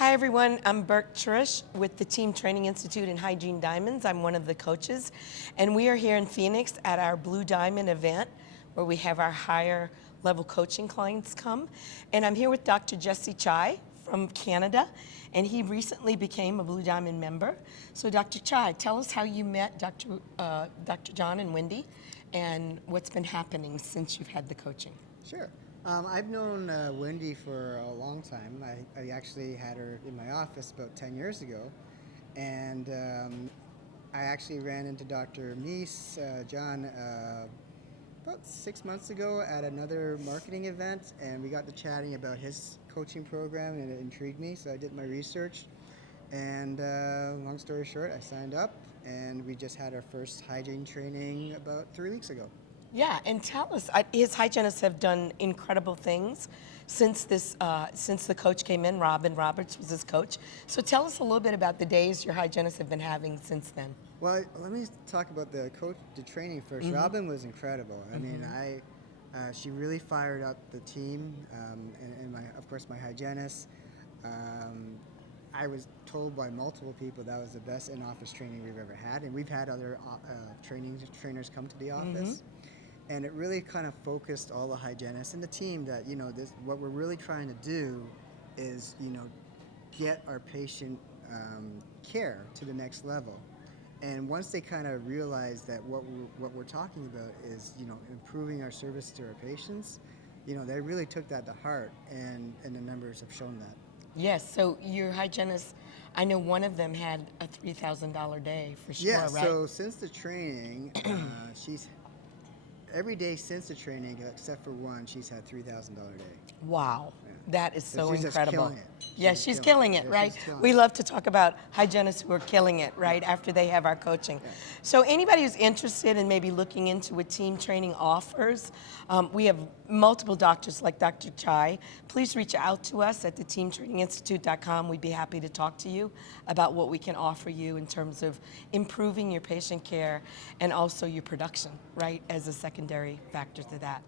Hi everyone, I'm Burke Trish with the Team Training Institute in Hygiene Diamonds. I'm one of the coaches, and we are here in Phoenix at our Blue Diamond event where we have our higher level coaching clients come. And I'm here with Dr. Jesse Chai from Canada, and he recently became a Blue Diamond member. So Dr. Chai, tell us how you met Dr. John and Wendy and what's been happening since you've had the coaching. Sure. I've known Wendy for a long time. I actually had her in my office about 10 years ago. And I actually ran into Dr. Meis, John, about 6 months ago at another marketing event. And we got to chatting about his coaching program, and it intrigued me. So I did my research. And long story short, I signed up. And we just had our first hygiene training about 3 weeks ago. Yeah, and tell us, his hygienists have done incredible things since since the coach came in. Robin Roberts was his coach. So tell us a little bit about the days your hygienists have been having since then. Well, let me talk about the training first. Mm-hmm. Robin was incredible. I mean, she really fired up the team, and of course my hygienist. I was told by multiple people that was the best in-office training we've ever had, and we've had other trainers come to the office. And it really kind of focused all the hygienists and the team that, what we're really trying to do is, get our patient care to the next level. And once they kind of realize that what we're talking about is, improving our service to our patients, they really took that to heart, and the numbers have shown that. Yes, so your hygienist, I know one of them had a $3,000 day for sure, yeah, right? Yeah, so since the training, every day since the training, except for one, she's had $3,000 a day. Wow, yeah. That is so she's incredible. Just killing it. Yeah, she's killing it, right? We love to talk about hygienists who are killing it, right, after they have our coaching. Yeah. So anybody who's interested in maybe looking into what team training offers, we have multiple doctors like Dr. Chai. Please reach out to us at theteamtraininginstitute.com. We'd be happy to talk to you about what we can offer you in terms of improving your patient care and also your production, right, as a secondary factor to that.